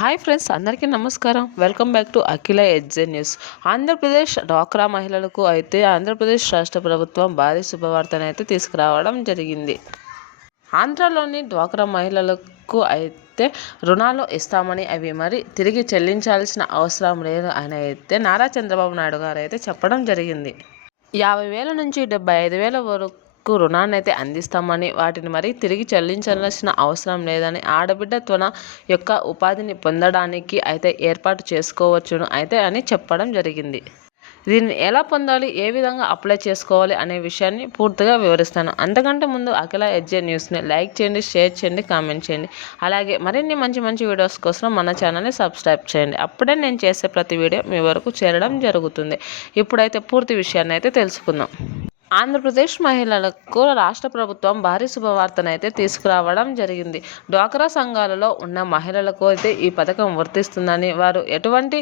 Hi friends, అందరికీ నమస్కారం. Welcome back to Akhila edge news. Andhra Pradesh డ్వాక్రా మహిళలకు అయితే ఆంధ్రప్రదేశ్ రాష్ట్ర ప్రభుత్వం భారీ శుభవార్తను అయితే తీసుకురావడం జరిగింది. ఆంధ్రలోని డ్వాక్రా మహిళలకు అయితే రుణాలు ఇస్తామని, అవి మరి తిరిగి చెల్లించాల్సిన అవసరం లేదు అని అయితే నారా చంద్రబాబు నాయుడు గారు అయితే చెప్పడం జరిగింది. 50,000 నుంచి 75,000 వరకు రుణాన్ని అయితే అందిస్తామని, వాటిని మరి తిరిగి చెల్లించాల్సిన అవసరం లేదని, ఆడబిడ్డ తన యొక్క ఉపాధిని పొందడానికి అయితే ఏర్పాటు చేసుకోవచ్చును అయితే అని చెప్పడం జరిగింది. దీన్ని ఎలా పొందాలి, ఏ విధంగా అప్లై చేసుకోవాలి అనే విషయాన్ని పూర్తిగా వివరిస్తాను. అంతకంటే ముందు అఖిల ఎడ్జే న్యూస్ని లైక్ చేయండి, షేర్ చేయండి, కామెంట్ చేయండి. అలాగే మరిన్ని మంచి మంచి వీడియోస్ కోసం మన ఛానల్ని సబ్స్క్రైబ్ చేయండి. అప్పుడే నేను చేసే ప్రతి వీడియో మీ వరకు చేరడం జరుగుతుంది. ఇప్పుడైతే పూర్తి విషయాన్ని అయితే తెలుసుకుందాం. ఆంధ్రప్రదేశ్ మహిళలకు రాష్ట్ర ప్రభుత్వం భారీ శుభవార్తనైతే తీసుకురావడం జరిగింది. డ్వాక్రా సంఘాలలో ఉన్న మహిళలకు అయితే ఈ పథకం వర్తిస్తుందని, వారు ఎటువంటి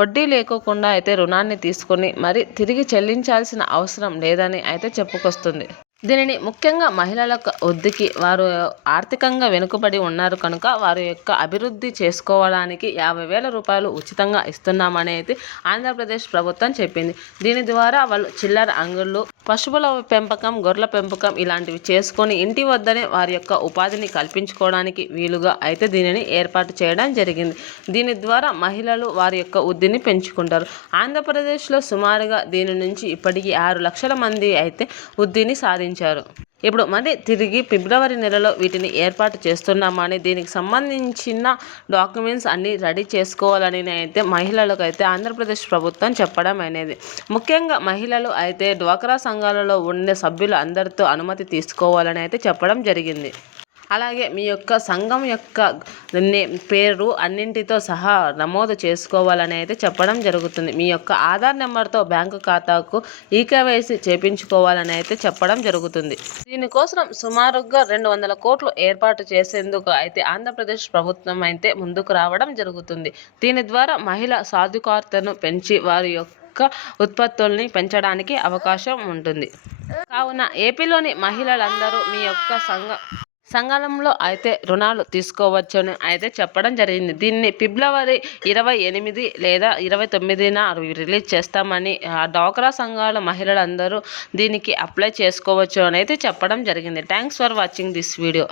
వడ్డీ లేకోకుండా అయితే రుణాన్ని తీసుకొని మరి తిరిగి చెల్లించాల్సిన అవసరం లేదని అయితే చెప్పుకొస్తుంది. దీనిని ముఖ్యంగా మహిళల వృద్ధికి, వారు ఆర్థికంగా వెనుకబడి ఉన్నారు కనుక వారి యొక్క అభివృద్ధి చేసుకోవడానికి 50,000 రూపాయలు ఉచితంగా ఇస్తున్నామని అయితే ఆంధ్రప్రదేశ్ ప్రభుత్వం చెప్పింది. దీని ద్వారా వాళ్ళు చిల్లర అంగళ్ళు, పశువుల పెంపకం, గొర్రెల పెంపకం ఇలాంటివి చేసుకొని ఇంటి వద్దనే వారి యొక్క ఉపాధిని కల్పించుకోవడానికి వీలుగా అయితే దీనిని ఏర్పాటు చేయడం జరిగింది. దీని ద్వారా మహిళలు వారి యొక్క వృద్ధిని పెంచుకుంటారు. ఆంధ్రప్రదేశ్లో సుమారుగా దీని నుంచి ఇప్పటికీ 6 లక్షల మంది అయితే వృద్ధిని సాధించారు. ఇప్పుడు మళ్ళీ తిరిగి ఫిబ్రవరి నెలలో వీటిని ఏర్పాటు చేస్తున్నామని, దీనికి సంబంధించిన డాక్యుమెంట్స్ అన్నీ రెడీ చేసుకోవాలని అయితే మహిళలకు అయితే ఆంధ్రప్రదేశ్ ప్రభుత్వం చెప్పడం అనేది. ముఖ్యంగా మహిళలు అయితే డ్వాక్రా సంఘాలలో ఉండే సభ్యులు అందరితో అనుమతి తీసుకోవాలని అయితే చెప్పడం జరిగింది. అలాగే మీ యొక్క సంఘం యొక్క పేరు అన్నింటితో సహా నమోదు చేసుకోవాలని అయితే చెప్పడం జరుగుతుంది. మీ యొక్క ఆధార్ నెంబర్తో బ్యాంకు ఖాతాకు ఈకేవైసీ చేపించుకోవాలని అయితే చెప్పడం జరుగుతుంది. దీనికోసం సుమారుగా 200 కోట్లు ఏర్పాటు చేసేందుకు అయితే ఆంధ్రప్రదేశ్ ప్రభుత్వం అయితే ముందుకు రావడం జరుగుతుంది. దీని ద్వారా మహిళా సాధికారతను పెంచి వారి యొక్క ఉత్పత్తుల్ని పెంచడానికి అవకాశం ఉంటుంది. కావున ఏపీలోని మహిళలందరూ మీ యొక్క సంఘంలో అయితే రుణాలు తీసుకోవచ్చని అయితే చెప్పడం జరిగింది. దీన్ని ఫిబ్రవరి 28 లేదా 29న రిలీజ్ చేస్తామని, డ్వాక్రా సంఘాల మహిళలందరూ దీనికి అప్లై చేసుకోవచ్చు అని అయితే చెప్పడం జరిగింది. Thanks for watching this video.